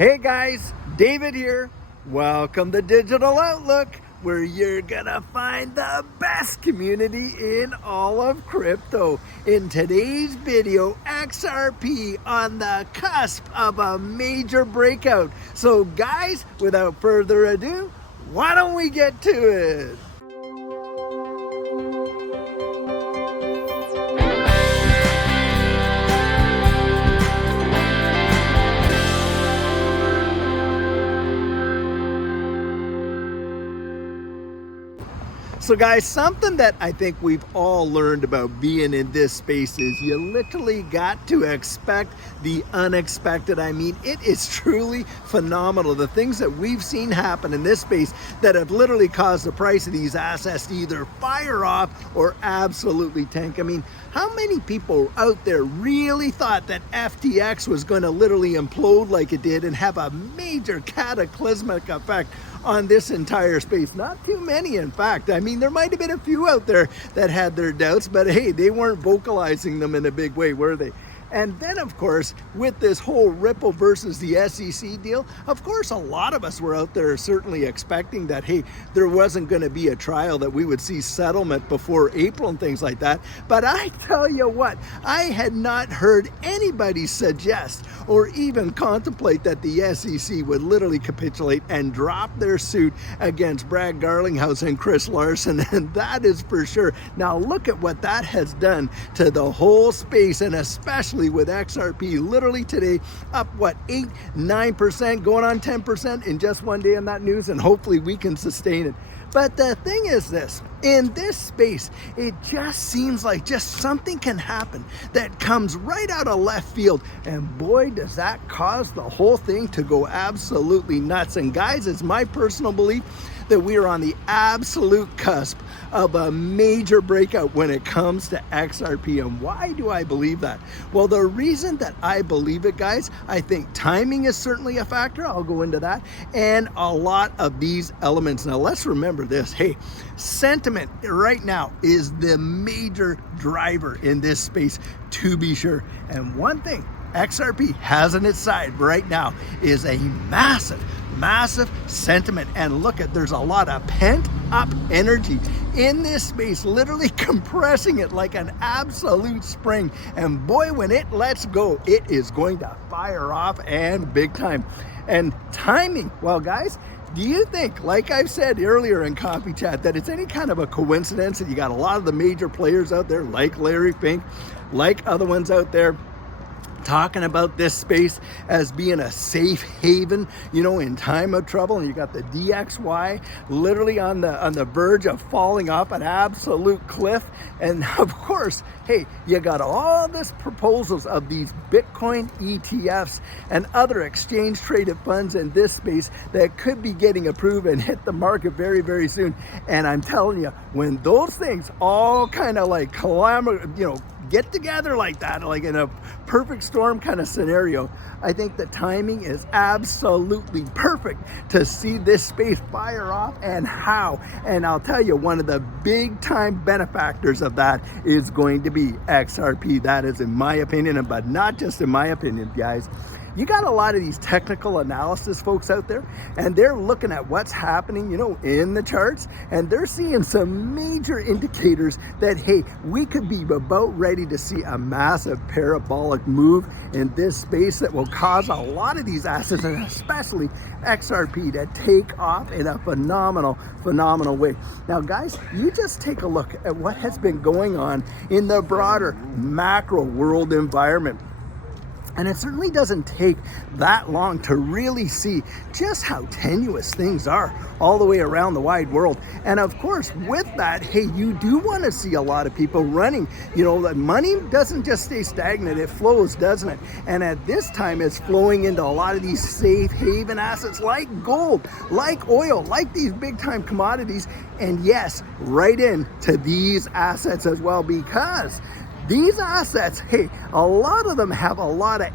Hey guys, David here. Welcome to Digital Outlook, where you're gonna find the best community in all of crypto. In today's video, XRP on the cusp of a major breakout. So guys, without further ado, why don't we get to it? So guys, something that I think we've all learned about being in this space is you literally got to expect the unexpected. I mean, it is truly phenomenal. The things that we've seen happen in this space that have literally caused the price of these assets to either fire off or absolutely tank. I mean, how many people out there really thought that FTX was going to literally implode like it did and have a major cataclysmic effect on this entire space? Not too many, in fact. I mean, there might have been a few out there that had their doubts, but hey, they weren't vocalizing them in a big way, were they? And then, of course, with this whole Ripple versus the SEC deal, of course, a lot of us were out there certainly expecting that, hey, there wasn't going to be a trial, that we would see settlement before April and things like that. But I tell you what, I had not heard anybody suggest or even contemplate that the SEC would literally capitulate and drop their suit against Brad Garlinghouse and Chris Larson, and that is for sure. Now, look at what that has done to the whole space, and especially with XRP literally today up 8-9%, going on 10% in just one day on that news, and hopefully we can sustain it. But the thing is this, in this space, it just seems like just something can happen that comes right out of left field, and boy, does that cause the whole thing to go absolutely nuts. And guys, it's my personal belief that we are on the absolute cusp of a major breakout when it comes to XRP. And why do I believe that? Well, the reason that I believe it, guys, I think timing is certainly a factor. I'll go into that, and a lot of these elements. Now, let's remember this. Hey, sentiment right now is the major driver in this space, to be sure. And one thing XRP has on its side right now is a massive sentiment. And look at, there's a lot of pent up energy in this space, literally compressing it like an absolute spring. And boy, when it lets go, it is going to fire off, and big time. And timing, well guys, do you think, like I've said earlier in Coffee Chat, that it's any kind of a coincidence that you got a lot of the major players out there like Larry Fink, like other ones out there, talking about this space as being a safe haven, you know, in time of trouble? And you got the DXY literally on the verge of falling off an absolute cliff. And of course, hey, you got all this proposals of these Bitcoin ETFs and other exchange traded funds in this space that could be getting approved and hit the market very, very soon. And I'm telling you, when those things all kind of like get together like that, like in a perfect storm kind of scenario, I think the timing is absolutely perfect to see this space fire off. And how? And I'll tell you, one of the big time benefactors of that is going to be XRP. That is in my opinion, but not just in my opinion, guys. You got a lot of these technical analysis folks out there, and they're looking at what's happening, you know, in the charts, and they're seeing some major indicators that, hey, we could be about ready to see a massive parabolic move in this space that will cause a lot of these assets, and especially XRP, to take off in a phenomenal way. Now, guys, you just take a look at what has been going on in the broader macro world environment. And it certainly doesn't take that long to really see just how tenuous things are all the way around the wide world. And of course, with that, hey, you do want to see a lot of people running. You know, that money doesn't just stay stagnant, it flows, doesn't it? And at this time, it's flowing into a lot of these safe haven assets like gold, like oil, like these big time commodities. And yes, right into these assets as well, because these assets, hey, a lot of them have a lot of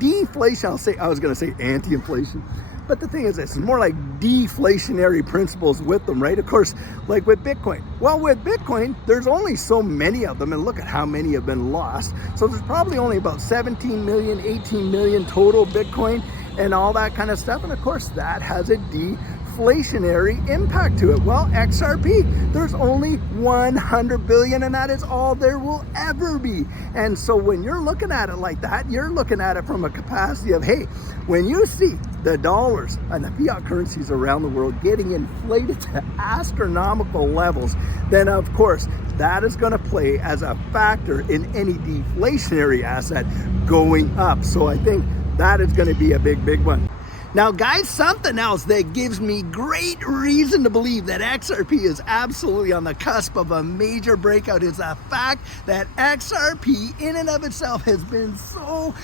deflation. I was going to say anti-inflation, but the thing is, it's more like deflationary principles with them, right? Of course, like with Bitcoin. Well, with Bitcoin, there's only so many of them, and look at how many have been lost. So there's probably only about 17 million, 18 million total Bitcoin. and all that kind of stuff. And of course, that has a deflationary impact to it. Well, XRP, there's only 100 billion, and that is all there will ever be. And so when you're looking at it like that, you're looking at it from a capacity of, hey, when you see the dollars and the fiat currencies around the world getting inflated to astronomical levels, then of course that is going to play as a factor in any deflationary asset going up. So I think that is going to be a big one. Now guys, something else that gives me great reason to believe that XRP is absolutely on the cusp of a major breakout is the fact that XRP in and of itself has been so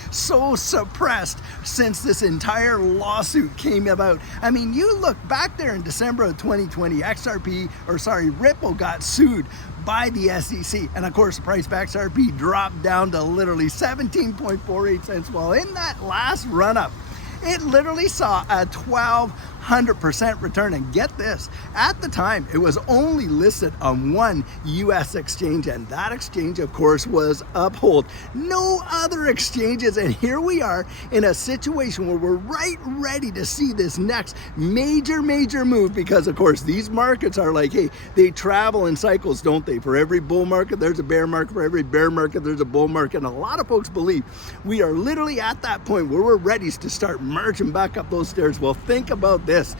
suppressed since this entire lawsuit came about. I mean, you look back there in December of 2020, Ripple got sued by the SEC, and of course the price of XRP dropped down to literally 17.48 cents. Well, in that last run-up, it literally saw a 1,200% return. And get this, at the time, it was only listed on one US exchange, and that exchange, of course, was Uphold. No other exchanges, and here we are in a situation where we're right ready to see this next major move, because, of course, these markets are like, hey, they travel in cycles, don't they? For every bull market, there's a bear market. For every bear market, there's a bull market. And a lot of folks believe we are literally at that point where we're ready to start marching back up those stairs. Well, think about this.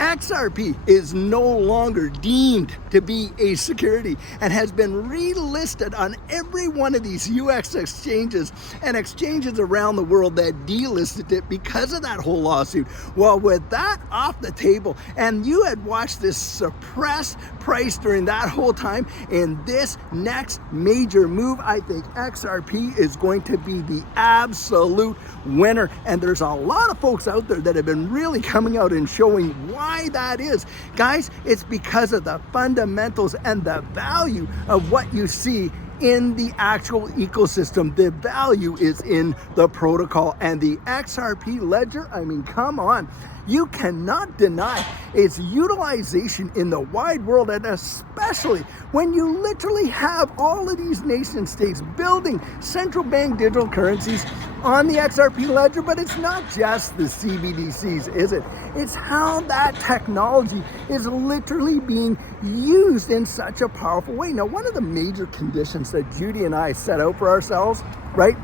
XRP is no longer deemed to be a security and has been relisted on every one of these US exchanges and exchanges around the world that delisted it because of that whole lawsuit. Well, with that off the table, and you had watched this suppressed price during that whole time, in this next major move, I think XRP is going to be the absolute winner. And there's a lot of folks out there that have been really coming out and showing why that is. Guys, it's because of the fundamentals and the value of what you see in the actual ecosystem. The value is in the protocol, and the XRP ledger, I mean, come on. You cannot deny its utilization in the wide world, and especially when you literally have all of these nation states building central bank digital currencies on the XRP ledger. But it's not just the CBDCs, is it? It's how that technology is literally being used in such a powerful way. Now, one of the major conditions that Judy and I set out for ourselves, right,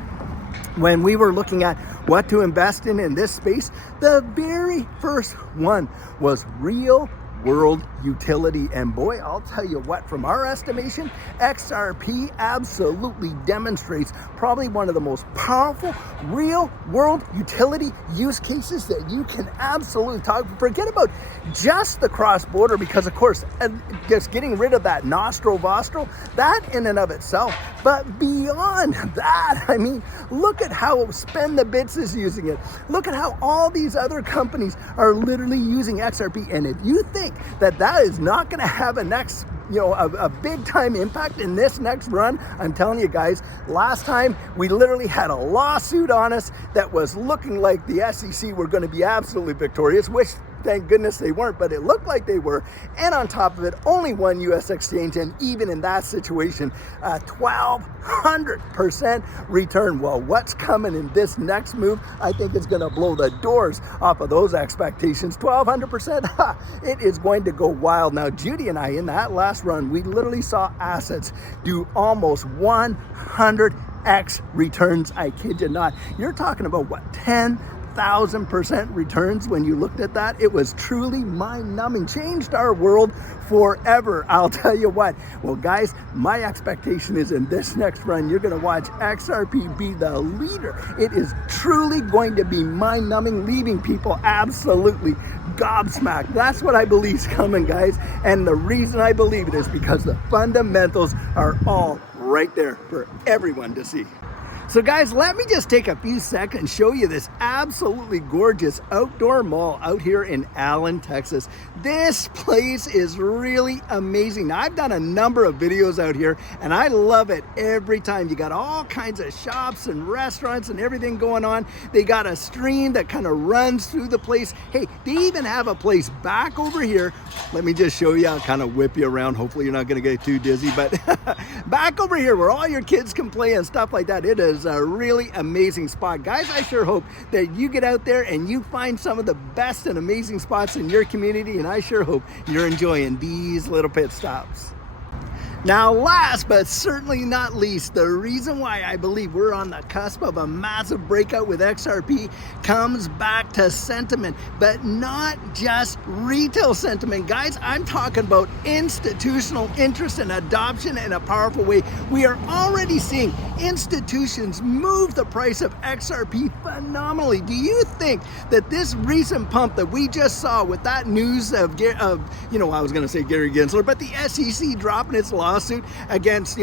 when we were looking at what to invest in this space, the very first one was real world utility. And boy, I'll tell you what, from our estimation, XRP absolutely demonstrates probably one of the most powerful real world utility use cases that you can absolutely talk. Forget about just the cross-border, because of course, just getting rid of that nostro vostro, that in and of itself. But beyond that, I mean, look at how Spend the Bits is using it. Look at how all these other companies are literally using XRP. And if you think that that is not going to have a big time impact in this next run, I'm telling you guys, last time we literally had a lawsuit on us that was looking like the SEC were going to be absolutely victorious, which thank goodness they weren't, but it looked like they were. And on top of it, only one US exchange, and even in that situation, a 1,200% return. Well, what's coming in this next move, I think is going to blow the doors off of those expectations. 1,200%, it is going to go wild. Now, Judy and I, in that last run, we literally saw assets do almost 100x returns. I kid you not. You're talking about what, 10,000% returns when you looked at that. It was truly mind-numbing, changed our world forever. I'll tell you what. Well, guys, my expectation is in this next run, you're going to watch XRP be the leader. It is truly going to be mind-numbing, leaving people absolutely gobsmacked. That's what I believe is coming, guys. And the reason I believe it is because the fundamentals are all right there for everyone to see. So guys, let me just take a few seconds and show you this absolutely gorgeous outdoor mall out here in Allen, Texas. This place is really amazing. Now, I've done a number of videos out here and I love it every time. You got all kinds of shops and restaurants and everything going on. They got a stream that kind of runs through the place. Hey, they even have a place back over here. Let me just show you. I'll kind of whip you around. Hopefully you're not going to get too dizzy, but back over here where all your kids can play and stuff like that. It is is a really amazing spot. Guys, I sure hope that you get out there and you find some of the best and amazing spots in your community, and I sure hope you're enjoying these little pit stops. Now, last but certainly not least, the reason why I believe we're on the cusp of a massive breakout with XRP comes back to sentiment, but not just retail sentiment. Guys, I'm talking about institutional interest and adoption in a powerful way. We are already seeing institutions move the price of XRP phenomenally. Do you think that this recent pump that we just saw with that news of I was going to say Gary Gensler, but the SEC dropping its lawsuit against,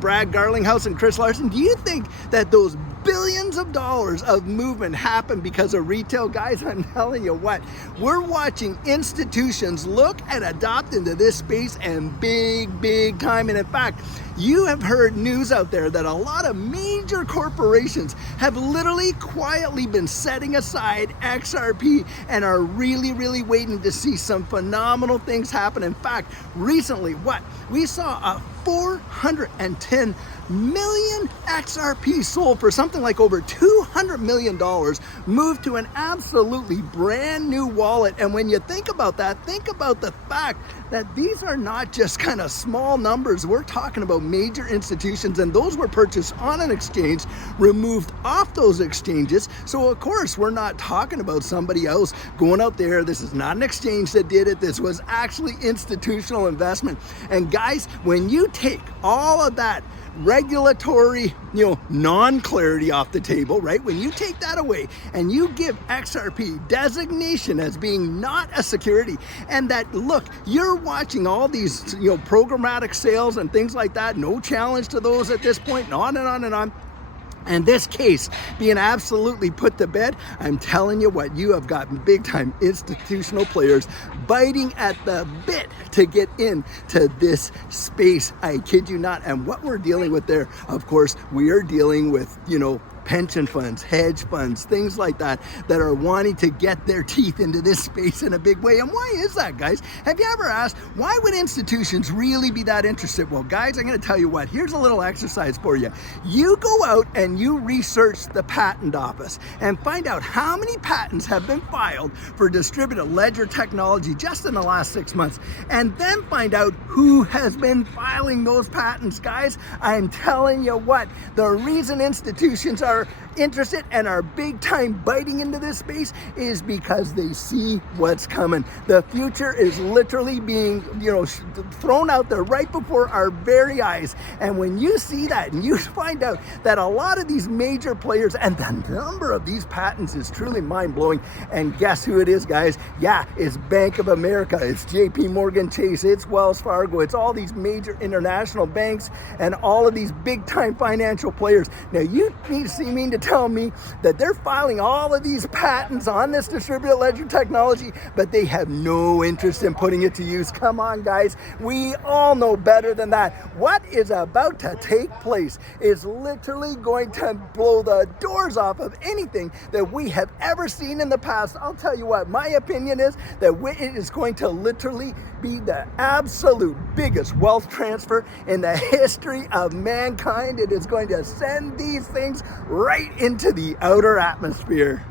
Brad Garlinghouse and Chris Larson, do you think that those billions of dollars of movement happen because of retail? Guys, I'm telling you what, we're watching institutions look and adopt into this space and big time. And in fact, you have heard news out there that a lot of major corporations have literally quietly been setting aside XRP and are really waiting to see some phenomenal things happen. In fact, recently, we saw a 410 million XRP sold for something like over $200 million, moved to an absolutely brand new wallet. And when you think about that, think about the fact that these are not just kind of small numbers. We're talking about major institutions, and those were purchased on an exchange, removed off those exchanges. So of course, we're not talking about somebody else going out there. This is not an exchange that did it. This was actually institutional investment. And guys, when you take all of that regulatory, non-clarity off the table, right? When you take that away and you give XRP designation as being not a security, and that, look, you're watching all these, programmatic sales and things like that, no challenge to those at this point, and on and on and on. And this case being absolutely put to bed, I'm telling you what, you have got big time institutional players biting at the bit to get into this space. I kid you not. And what we're dealing with there, of course, we are dealing with, pension funds, hedge funds, things like that are wanting to get their teeth into this space in a big way. And why is that, guys? Have you ever asked, why would institutions really be that interested? Well, guys, I'm going to tell you what, here's a little exercise for you. You go out and you research the patent office and find out how many patents have been filed for distributed ledger technology just in the last 6 months, and then find out who has been filing those patents. Guys, I'm telling you what, the reason institutions are interested and are big time biting into this space is because they see what's coming. The future is literally being, thrown out there right before our very eyes. And when you see that and you find out that a lot of these major players and the number of these patents is truly mind-blowing. And guess who it is, guys? Yeah, it's Bank of America, it's JP Morgan Chase, it's Wells Fargo, it's all these major international banks and all of these big time financial players. Now you mean to tell me that they're filing all of these patents on this distributed ledger technology, but they have no interest in putting it to use? Come on, guys. We all know better than that. What is about to take place is literally going to blow the doors off of anything that we have ever seen in the past. I'll tell you what, my opinion is that it is going to literally be the absolute biggest wealth transfer in the history of mankind. It is going to send these things right into the outer atmosphere.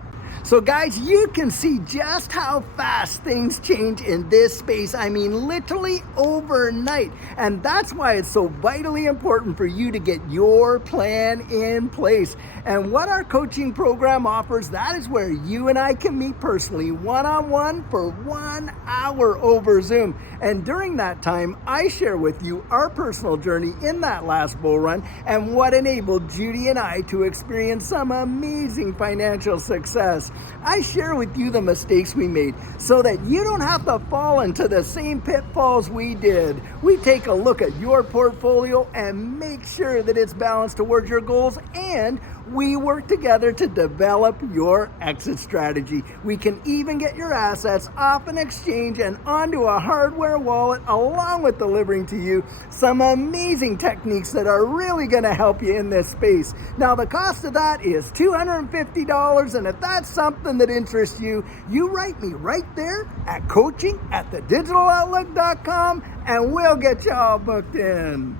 So guys, you can see just how fast things change in this space. I mean, literally overnight. And that's why it's so vitally important for you to get your plan in place. And what our coaching program offers, that is where you and I can meet personally, one-on-one for 1 hour over Zoom. And during that time, I share with you our personal journey in that last bull run and what enabled Judy and I to experience some amazing financial success. I share with you the mistakes we made so that you don't have to fall into the same pitfalls we did. We take a look at your portfolio and make sure that it's balanced towards your goals, and we work together to develop your exit strategy. We can even get your assets off an exchange and onto a hardware wallet, along with delivering to you some amazing techniques that are really going to help you in this space. Now, the cost of that is $250, and if that's something that interests you, you write me right there at coaching@thedigitaloutlook.com, and we'll get you all booked in.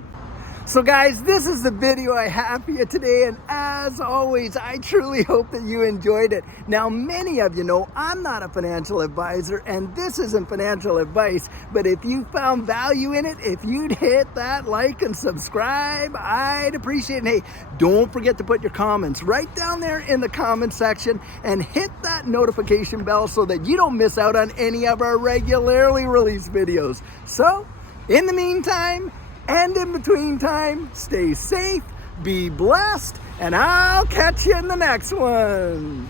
So guys, this is the video I have for you today, and as always, I truly hope that you enjoyed it. Now, many of you know I'm not a financial advisor, and this isn't financial advice, but if you found value in it, if you'd hit that like and subscribe, I'd appreciate it. And hey, don't forget to put your comments right down there in the comment section, and hit that notification bell so that you don't miss out on any of our regularly released videos. So, in the meantime, and in between time, stay safe, be blessed, and I'll catch you in the next one.